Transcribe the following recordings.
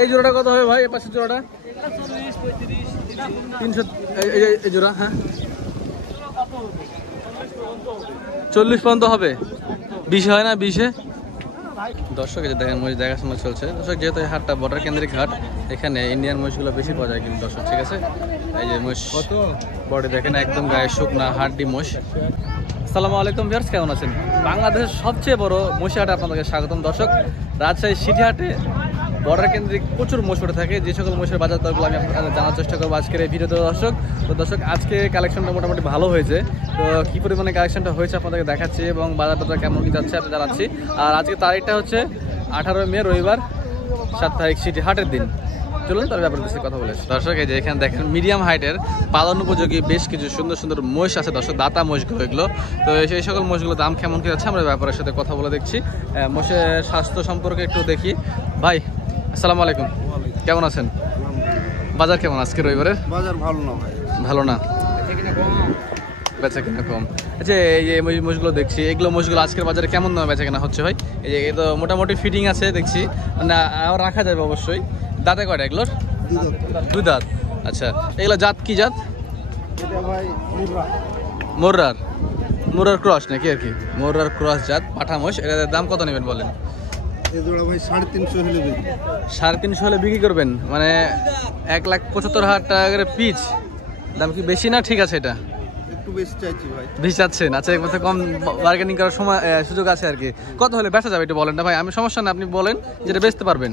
এই জোড়াটা কত হবে ভাই? এই পাশের জোড়াটা 300 এই জোড়া। হ্যাঁ 40 পর্যন্ত হবে। 20 হয় না? 20-এ দর্শক এই যে দেখেন মহিষ দেখাশোনা চলছে দর্শক। যেহেতু এই হাটটা বর্ডার কেন্দ্রিক হাট, এখানে ইন্ডিয়ান মহিষগুলো বেশি পাওয়া যায় কিন্তু দর্শক, ঠিক আছে। এই যে মহিষ বডি দেখেন একদম গায়ে শুকনা হাড্ডি মহিষ। আসসালামু আলাইকুম ভিউয়ার্স, কেমন আছেন? বাংলাদেশের সবচেয়ে বড় মহিষ হাটে আপনাদেরকে স্বাগতম দর্শক। রাজশাহী সিটি হাটে বর্ডার কেন্দ্রিক প্রচুর মহিষ উঠে থাকে। যে সকল মহিষের বাজার দরগুলো আমি আপনাদের জানার চেষ্টা করবো আজকের এই ভিডিওতে দর্শক। তো দর্শক আজকে কালেকশনটা মোটামুটি ভালো হয়েছে। তো কী পরিমাণে কালেকশনটা হয়েছে আপনাদেরকে দেখাচ্ছি এবং বাজারটা কেমন কি যাচ্ছে আপনি জানাচ্ছি। আর আজকে তারিখটা হচ্ছে 18 মে রবিবার, 7 তারিখ সিটি হাটের দিন। চলুন তার ব্যাপারে বেশি কথা বলে দর্শক। এই যে এখানে দেখেন মিডিয়াম হাইটের পালন উপযোগী বেশ কিছু সুন্দর সুন্দর মহিষ আছে দর্শক, দাতা মহিষগুলো এগুলো। তো সেই সকল মহিষগুলোর দাম কেমন কি যাচ্ছে আমরা ব্যাপারের সাথে কথা বলে দেখছি। মহিষের স্বাস্থ্য সম্পর্কে একটু দেখি। ভাই আসসালামু আলাইকুম, কেমন আছেন? বাজার কেমন আজকে রবিবারের? বাজার ভালো না ভাই, ভালো না, বেচা কেনা কম। আচ্ছা এই যে মহিষগুলো দেখছি, এগুলো মহিষগুলো আজকের বাজারে কেমন দামে বেচা কেনা হচ্ছে ভাই? এই যে তো মোটামুটি ফিটিং আছে দেখছি, না রাখা যাবে অবশ্যই। দাঁতে কয়টা এগুলোর? দুই দাঁত। আচ্ছা এগুলো জাত কি জাত? মোর্রার, মোর্রার ক্রস নাকি আর কি? মোর্রার ক্রস জাত পাঠা মহিষ। এটার দাম কত নেবেন বলেন? ভাই 350 হলে বিক্রি। 350 হলে বিক্রি করবেন, মানে 1,75,000 টাকা করে পিচ। দাম কি বেশি না ঠিক আছে? এটা একটু বেশি চাইছি ভাই। বেশি চাচ্ছেন? আচ্ছা এক বছর কম বার্গেনিং করার সময় সুযোগ আছে আর কি। কত হলে বেচা যাবে একটু বলেন না ভাই? আমি সমস্যা না, আপনি বলেন যেটা বেচতে পারবেন।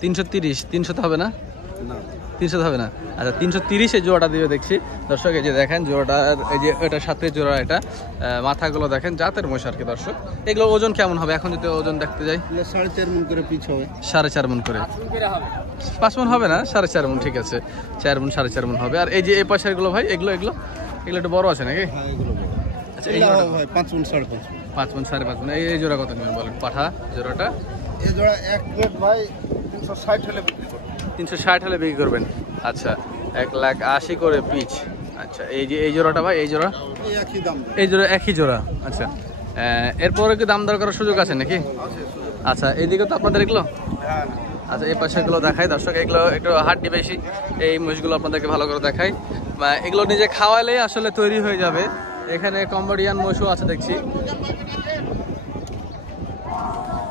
330। 300 তো হবে না? 300 হবে না। আচ্ছা 330 এই জোড়াটা দিয়ে দেখছি দর্শক। এই যে দেখেন জোড়াটার এই যে এটার সাথে জোড়া, এটা মাথাগুলো দেখেন জাতের মহিষ আর কি দর্শক। এগুলো ওজন কেমন হবে এখন যদি ওজন দেখতে যাই? 4.5 মণ করে পিছ হবে। 4.5 মণ করে? 5 মণ হবে না, 4.5 মণ ঠিক আছে। 4 মণ 4.5 মণ হবে। আর এই যে এই পাশের গুলো ভাই, এগুলো এগুলো এগুলো একটু বড় আছে নাকি? আচ্ছা এই জোড়া ভাই 5 মণ 5.5 5 মণ 5.5 মণ। এই জোড়া কত নেবেন বলেন? পাঠা জোড়াটা এই জোড়া এক প্লেট ভাই 360 হলে বিক্রি করব। 360 হলে বিক্রি করবেন। আচ্ছা 1,80,000 করে পিচ। আচ্ছা এই যে এই জোড়াটা ভাই, এই জোড়া একই দাম? এই জোড়া একই জোড়া। আচ্ছা এরপরে কি দাম দর করার সুযোগ আছে নাকি? আচ্ছা এইদিকে তো আপনাদের এগুলো। আচ্ছা এই পাশেগুলো দেখাই দর্শক। এগুলো একটু হাড্ডি বেশি, এই মহিষগুলো আপনাদেরকে ভালো করে দেখাই। এগুলো নিজে খাওয়ালেই আসলে তৈরি হয়ে যাবে। এখানে কম্বোডিয়ান মহিষও আছে দেখছি।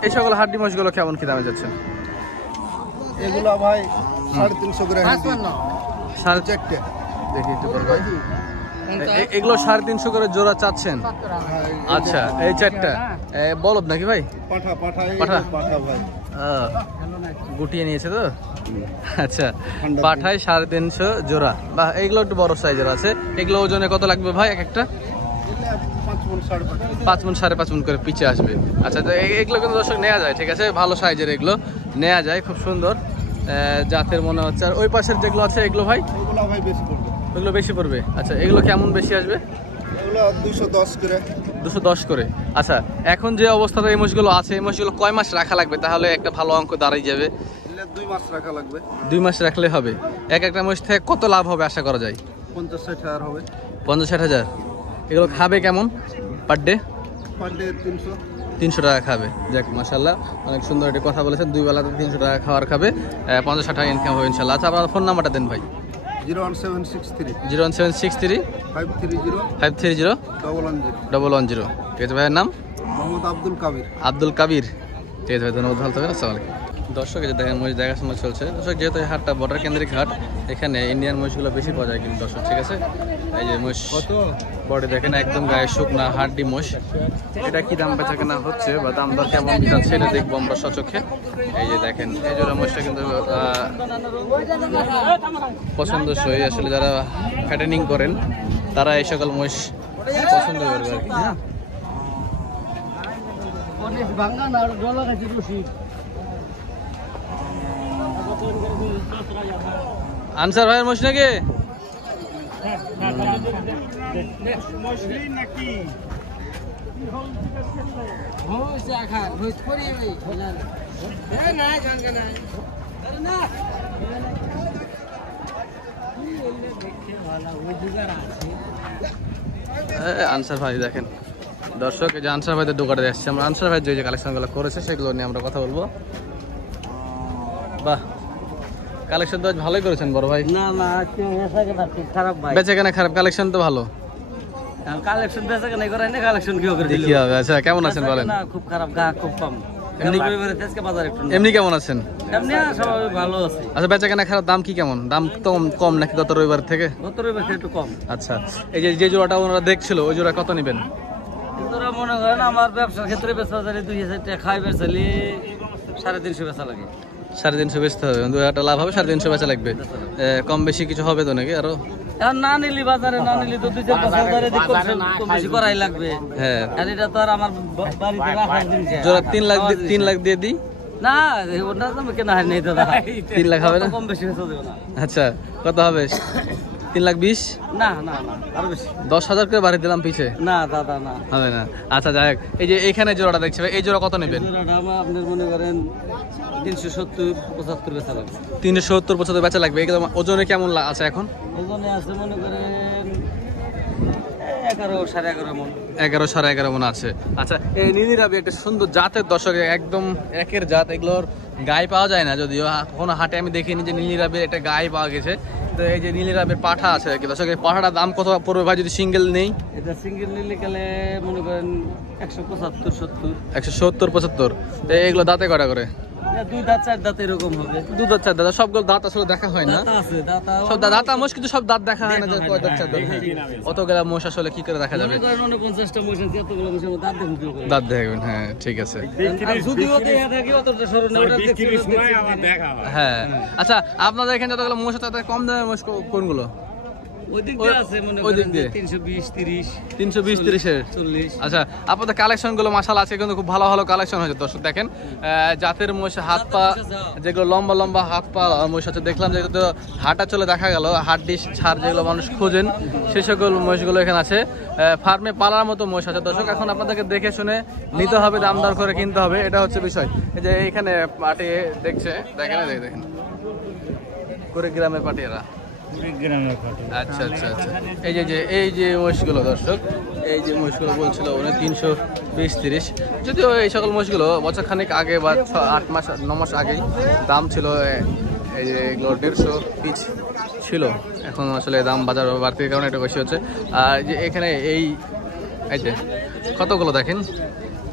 এই সকল হাড্ডি মহিষগুলো কেমন কি দামে যাচ্ছে? এগুলো ভাই 350 করে। দেখি একটু ভাই, এগুলো 350 করে জোড়া চাচ্ছেন? আচ্ছা এই চারটা বলদ নাকি ভাই? পাঠা পাঠা পাঠা পাঠা ভাই গুটিয়ে নিয়েছে তো। আচ্ছা পাঠায় 350 জোড়া। বা এগুলো একটু বড় সাইজের আছে। এগুলো ওজনে কত লাগবে ভাই এক একটা? 5 মণ 5.5 মণ করে পিছে আসবে। আচ্ছা তো এগুলো কিন্তু দর্শক নেওয়া যায়, ঠিক আছে, ভালো সাইজের এগুলো নেওয়া যায়, খুব সুন্দর জাতের মনে হচ্ছে। আর ওই পাশের যেগুলো আছে এগুলো ভাই? এগুলো ভাই বেশি পড়বে। এগুলো বেশি পড়বে। আচ্ছা এগুলো কেমন বেশি আসবে? এগুলো 210 করে। 210 করে। আচ্ছা এখন যে অবস্থাতে এই মহিষগুলো আছে, এই মহিষগুলো কয় মাস রাখা লাগবে তাহলে একটা ভালো অঙ্ক দাঁড়িয়ে যাবে? 2 মাস রাখা লাগবে। 2 মাস রাখলে হবে। একটা মহিষ থেকে কত লাভ হবে আশা করা যায়? 50-60 হাজার হবে। 50-60 হাজার। এগুলো খাবে কেমন পার ডে? পার ডে 300 টাকা খাবে। যাক মাশাআল্লাহ, অনেক সুন্দর একটা কথা বলেছেন। 2 বেলাতে 300 টাকা খাওয়ার খাবে, 50-60 টাকা ইনকাম হবে ইনশাআল্লাহ। আচ্ছা আপনার ফোন নাম্বারটা দেন ভাই। 01763 01763 530 530 110। ঠিক আছে ভাইয়ের নাম? মোহাম্মদ আব্দুল কাবির। আব্দুল কাবির। ঠিক আছে ভাই, ধন্যবাদ, ভালো থাকবেন। আসসালামু আলাইকুম দর্শক। এই যে দেখেন মহিষ দেখাশোনা চলছে দর্শক। যেহেতু এই হাটটা বর্ডার কেন্দ্রিক হাট, এখানে ইন্ডিয়ান মহিষগুলো বেশি পাওয়া যায় কিন্তু দর্শক, ঠিক আছে। এই যে মহিষ বডি দেখেন একদম গায়ে শুকনা হাড্ডি মহিষ। এটা কি দাম বেচা কেনা হচ্ছে বা দাম দর কেমন যাচ্ছে এটা দেখবো আমরা সচক্ষে। এই যে দেখেন এই জোড়া মহিষটা কিন্তু পছন্দসই, আসলে যারা ফ্যাটেনিং করেন তারা এই সকল মহিষ পছন্দ করবে আর কি। হ্যাঁ আনসার ভাইয়ের মহিষ নাকি? আনসার ভাই দেখেন দর্শক, এই যে আনসার ভাইদের দোকানে আসছে আমরা। আনসার ভাই যে কালেকশনগুলো করেছে সেগুলো নিয়ে আমরা কথা বলবো। বাহ, কালেকশন তো আজ ভালোই করেছেন বড় ভাই। না না আজকে বেচাকেনা খুব খারাপ ভাই। বেচাকেনা খারাপ, কালেকশন তো ভালো। কালেকশন বেচাকেনা করাই না, কালেকশন কি করে দিল? কি হবে? আচ্ছা কেমন আছেন বলেন? না খুব খারাপ, গ্রাহক খুব কম। এমনি আজকে বাজার একটু এমনি কেমন আছেন? এমনি সবাই ভালো আছে। আচ্ছা বেচাকেনা খারাপ, দাম কি কেমন? দাম তো কম নাকি গত রবিবার থেকে? গত রবিবার থেকে একটু কম। আচ্ছা, এই যে জোড়াটা ওনারা দেখছিল ওই জোড়া কত নেবেন? তোরা মনে করেন আমার ব্যবসার ক্ষেত্রে বেচা যায় 2000 টাকা, খাই বেচালি 350 বেচা লাগে। 350 বেচতে হবে, 2000 লাভ হবে, 350 বেচা লাগবে। কম বেশি কিছু হবে তো নাকি আরো? এখন না নিলি বাজারে, না নিলি তো 2-4-5 হাজারে কম বেশি করাই লাগবে। হ্যাঁ, আর এটা তো আর আমার বাড়িতে রাখার জিনিস না। জোড়া 3 লাখ দিয়ে দিই। না ওটা তো কেনা হয় নাই দাদা। 3 লাখ হবে না? কম বেশি বেচা দেবে না। আচ্ছা কত হবে? 3,20,000? না না না আরো বেশি। 10,000 করে বাড়ি দিলাম পিছে, না দাদা না হবে না? আচ্ছা যাই হোক, এই যে এখানে জোড়াটা দেখছি ভাই, এই জোড়া কত নেবেন? জোড়াটা আমার আপনার মনে করেন 370-75 বেচা লাগবে। 370-75 বেচা লাগবে। একদম ওজনে কেমন আছে এখন? ওজনে আছে মনে করেন 11-11.5 মণ। 11-11.5 মণ আছে। আচ্ছা এই নীলি রাবি একটা সুন্দর জাতের, দর্শক একদম একের জাত, এগুলোর গায়ে পাওয়া যায় না, যদিও কোনো হাটে আমি দেখিনি যে নীলি রাবির একটা গায়ে পাওয়া গেছে। তো এই যে নীলি রাবির পাঠা আছে আর কি দর্শক, এই পাঠাটার দাম কত পড়বে ভাই যদি সিঙ্গেল নেই? এটা সিঙ্গেল নিলে গেলে মনে করেন 175-70। 170-75। এগুলো দাঁতে কটা করে? 2 দাঁত 4 দাঁত এরকম হবে। 2 দাঁত 4 দাঁত, সবগুলো দাঁত আসলে দেখা হয় না। দাঁত আছে, দাঁত সব দাঁত মোষ, কিন্তু সব দাঁত দেখা হয় না যে কয় দাঁত 4 দাঁত। অতগুলা মোষ আসলে কি করে দেখা যাবে? মনে করেন 49টা মোষ আছে, এতগুলো মোষের মধ্যে দাঁত দেখুন কি করে। দাঁত দেখবেন, হ্যাঁ ঠিক আছে। আর যদিও দেয়া থাকে অতটা সরল না, ওটা দেখছি আমার দেখা হয়। হ্যাঁ আচ্ছা, আপনাদের এখানে যতগুলো মোষ আছে তাতে কম দামের মোষ কোনগুলো? ওই দিক দিয়ে আছে মনে ওই দিক করেন দিয়ে 320-30 320-30-এর। 40। আচ্ছা আপনাদের কালেকশন গুলো মাশাআল্লাহ আছে, কিন্তু খুব ভালো ভালো কালেকশন হয়েছে দর্শক। দেখেন জাতের মোষ, হাত পা যেগুলো লম্বা লম্বা হাত পা মোষ আছে, দেখলাম যে তো হাঁটা চলে দেখা গেল, হাড্ডি ছাড় যেগুলো মানুষ খোঁজেন সেই সকল মোষগুলো এখানে আছে। ফার্মে পালার মতো মোষ আছে দর্শক। এখন আপনাদেরকে দেখে শুনে নিতে হবে, দাম দর করে কিনতে হবে, এটা হচ্ছে বিষয়। এই যে এইখানে পাটি দেখছে, দেখেন দেখেন কুড়িগ্রামের পাটি এরা। আচ্ছা আচ্ছা আচ্ছা, এই যে মোষগুলো দর্শক, এই যে মোষগুলো বলছিল উনি 320-30। যদিও এই সকল মোষগুলো বছর খানিক আগে বা 8 মাস 9 মাস আগেই দাম ছিল, এই যে এগুলো 150 পিস ছিল। এখন আসলে দাম বাজার বাড়তির কারণে একটু বেশি হচ্ছে। আর যে এখানে এই যে কতগুলো দেখেন,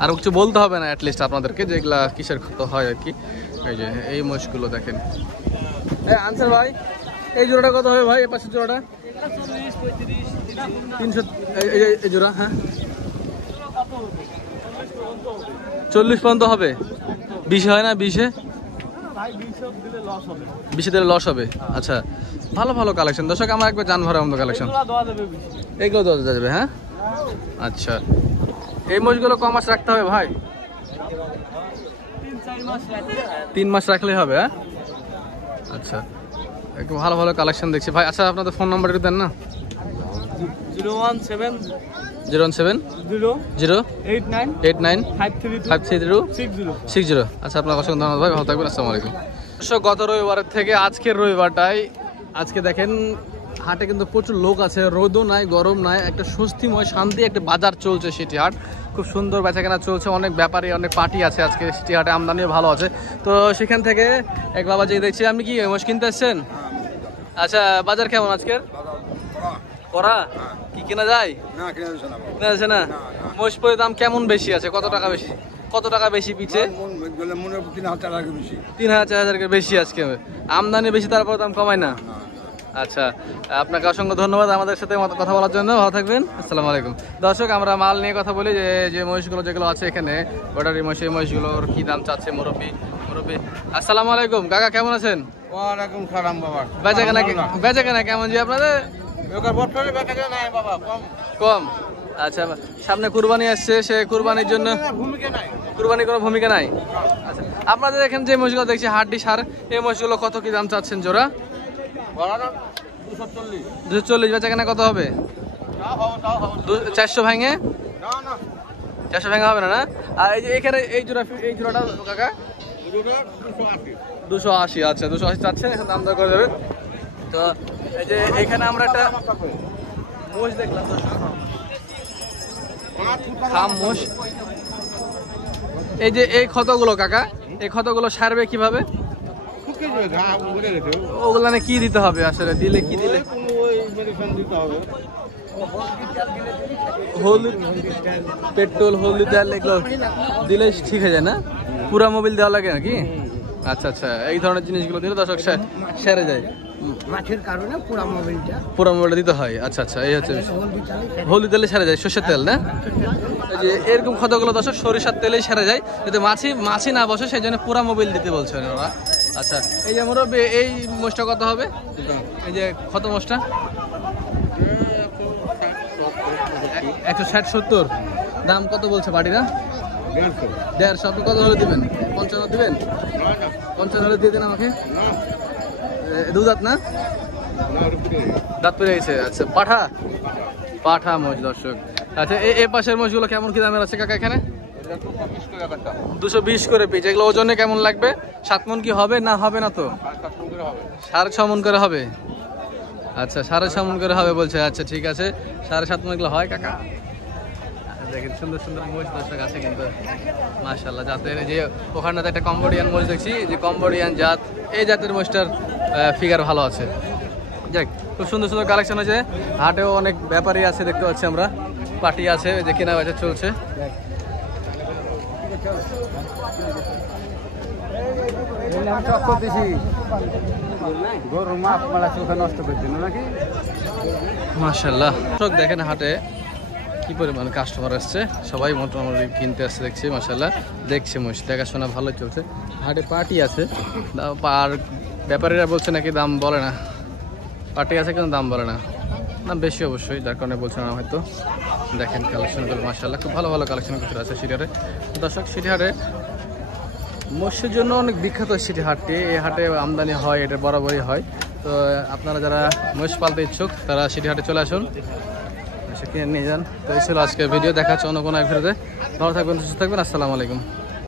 আর কিছু বলতে হবে না অ্যাটলিস্ট আপনাদেরকে যে এগুলা কিসের কত হয় আর কি। এই যে এই মোষগুলো দেখেন। আনসার ভাই এই জোড়াটা কত হবে ভাই? এই পাশের জোড়াটা 300 এই জোড়া, হ্যাঁ 40 পর্যন্ত হবে। 20 হয় না? 20-এ 20 দিলে লস হবে। আচ্ছা ভালো ভালো কালেকশন দর্শক, আমার একবার জান ভরা মতো কালেকশন, এগুলো দেওয়া যাবে। হ্যাঁ আচ্ছা, এই মোষগুলো ক মাস রাখতে হবে ভাই? 3 মাস রাখলেই হবে। হ্যাঁ আচ্ছা, একটু ভালো ভালো কালেকশন দেখছি ভাই। আচ্ছা আপনাদের ফোন নাম্বার একটু দেন না। 017-089-533060। আচ্ছা আপনার অসংখ্য ধন্যবাদ ভাই, ভালো থাকবেন, আসসালামু আলাইকুম। গত রবিবারের থেকে আজকের রবিবারটাই, আজকে দেখেন হাটে কিন্তু প্রচুর লোক আছে, রোদও নাই গরম নাই, একটা স্বস্তিময় শান্তি একটা বাজার চলছে সিটি হাট। খুব সুন্দর বেচাকেনা চলছে, অনেক ব্যাপারী অনেক পার্টি আছে আজকে সিটি হাটে, আমদানিও ভালো আছে। তো সেখান থেকে এক বাবা যে দেখছি, আপনি কি মোষ কিনতে আসছেন? আচ্ছা বাজার কেমন আজকের? করা কি কেনা যায়? কেনা যাচ্ছে না। মোষ পরে দাম কেমন বেশি আছে? কত টাকা বেশি? কত টাকা বেশি পিছে? 3,000-4,000 বেশি আজকে। আমদানি বেশি, তারপর দাম কমায় না। আচ্ছা আপনাকে অসংখ্য ধন্যবাদ আমাদের সাথে কথা বলার জন্য, ভালো থাকবেন, আসসালামু আলাইকুম। দর্শক আমরা মাল নিয়ে কথা বলি, যে মহিষগুলো যেগুলো আছে এখানে বর্ডারি মহিষ, এই মহিষগুলোর কি দাম চাচ্ছে মুরব্বী। আসসালামু আলাইকুম কাকা, কেমন আছেন? ওয়ালাইকুম সালাম বাবা। বেচাকেনা কেমন জি আপনাদের? কম। আচ্ছা সামনে কুরবানি আসছে, সে কুরবানির জন্য কুরবানির কোনো ভূমিকা নাই। আচ্ছা আপনাদের এখানে যে মহিষগুলো দেখছি হাড্ডি সার, এই মহিষগুলো কত কি দাম চাচ্ছেন জোড়া? 240। বেচাকেনা কত হবে? 400 ভাঙে? 400 ভাঙা হবে না? আর এই যে এখানে এই জোড়াটা কাকা 280। আচ্ছা 280 চাচ্ছেন, এখন দাম দর করে যাবে। তো এই যে এখানে আমরা একটা মোষ দেখলাম খাম মোষ। এই যে এই ক্ষতগুলো কাকা, এই ক্ষতগুলো সারবে কিভাবে? খুব ওগুলা কি দিতে হবে আসলে, দিলে কি দিলে? হলুদ, পেট্রোল, হলুদ তেল এগুলো দিলে ঠিক হয়ে যায় না? পুরা মোবিল দেওয়া লাগে নাকি? আচ্ছা আচ্ছা, এই ধরনের জিনিসগুলো দিলে দর্শক সেরে যায়। মাছের কারণে পুরা মোবিলটা দিতে হয়। আচ্ছা আচ্ছা, এই হচ্ছে হলুদ তেলে সেরে যায়, সর্ষের তেল না? এই যে এরকম কতগুলো দর্শক সরিষার তেলেই সেরে যায়, যদি মাছি না বসে সেই জন্য পুরা মোবিল দিতে বলছেন ওরা। আচ্ছা, এই যে মুরব্বী, এই মোষটা কত হবে? এই যে কত মোষটা? 160-70। দাম কত বলছে বাড়িরা? 150। আপনি কত হলে দিবেন? 55 দিবেন? 55 হলে দিয়ে দেন আমাকে। দু দাঁত না? দাঁত পেরে গেছে। আচ্ছা, পাঠা মোষ দর্শক। আচ্ছা, এই পাশের মোষগুলো কেমন কি দামের আছে কাকা এখানে? 220 করে পিস। এগুলো ওজনে কেমন লাগবে? 7 মণ কি হবে না হবে না? তো 6.5 মণ করে হবে। আচ্ছা, 6.5 মণ করে হবে বলছে। আচ্ছা ঠিক আছে, 7.5 মণ এগুলো হয় কাকা? দেখেন সুন্দর সুন্দর মোষ দর্শক আছে কিন্তু মাশাআল্লাহ। জাতের যে ওখানটাতে একটা কম্বোডিয়ান মোষ দেখছি, যে কম্বোডিয়ান জাত, এই জাতের মোষটার ফিগার ভালো আছে। যাক, খুব সুন্দর সুন্দর কালেকশন হয়েছে। হাটেও অনেক ব্যাপারী আছে দেখতে পাচ্ছি আমরা, পার্টি আছে, যে কেনা বেচা চলছে। মাশাআল্লাহ দেখেন হাটে কি পরিমাণ কাস্টমার আসছে, সবাই মোটামুটি কিনতে আসছে দেখছি। মাশাআল্লাহ, দেখছে মোষ দেখাশোনা ভালো চলছে। হাটে পার্টি আছে, আর ব্যাপারীরা বলছে নাকি দাম বলে না। পার্টি আছে কিন্তু দাম বলে না, দাম বেশি অবশ্যই, যার কারণে বলছে না হয়তো। দেখেন কালেকশনগুলো মাশাআল্লাহ খুব ভালো ভালো কালেকশন করতে আছে সিটি হাটে। দর্শক, সিটি হাটে মোষের জন্য অনেক বিখ্যাত সিটি হাটটি। এই হাটে আমদানি হয়, এটা বরাবরই হয়। তো আপনারা যারা মোষ পালতে ইচ্ছুক তারা সিটি হাটে চলে আসুন, কিনে নিয়ে যান। তো এই ছিল আজকে ভিডিও, দেখা হচ্ছে অন্য কোনো এক ভিডিওতে। ভালো থাকবেন, সুস্থ থাকবেন, আসসালামু আলাইকুম।